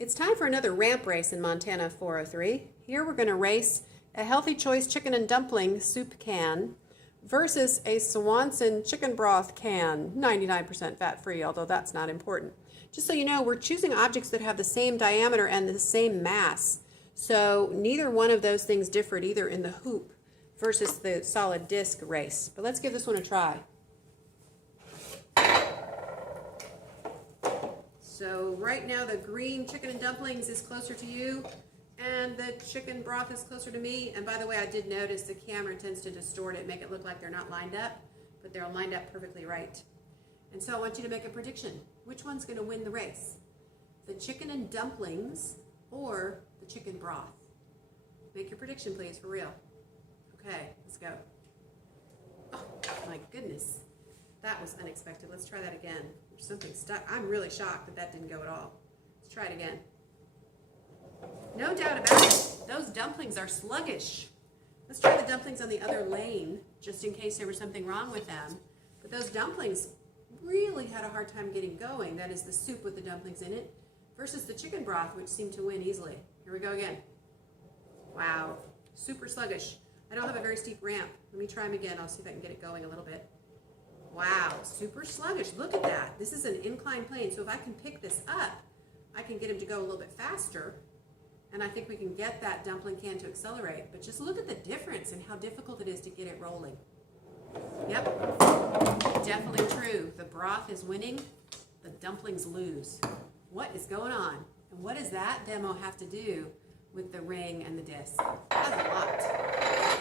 It's time for another ramp race in Montana 403. Here we're going to race a Healthy Choice chicken and dumpling soup can versus a Swanson chicken broth can, 99% fat-free, although that's not important. Just so you know, we're choosing objects that have the same diameter and the same mass. So neither one of those things differed either in the hoop versus the solid disc race. But let's give this one a try. So right now the green chicken and dumplings is closer to you and the chicken broth is closer to me. And by the way, I did notice the camera tends to distort it, make it look like they're not lined up, but they're lined up perfectly right. And so I want you to make a prediction. Which one's going to win the race? The chicken and dumplings or the chicken broth? Make your prediction, please, for real. Okay, let's go. Oh, my goodness. That was unexpected. Let's try that again. There's something stuck. I'm really shocked that that didn't go at all. Let's try it again. No doubt about it. Those dumplings are sluggish. Let's try the dumplings on the other lane, just in case there was something wrong with them. But those dumplings really had a hard time getting going. That is the soup with the dumplings in it versus the chicken broth, which seemed to win easily. Here we go again. Wow, super sluggish. I don't have a very steep ramp. Let me try them again. I'll see if I can get it going a little bit. Wow, super sluggish. Look at that. This is an inclined plane, so if I can pick this up, I can get him to go a little bit faster, and I think we can get that dumpling can to accelerate. But just look at the difference and how difficult it is to get it rolling. Yep, definitely true. The broth is winning, the dumplings lose. What is going on? And what does that demo have to do with the ring and the disc? That's a lot.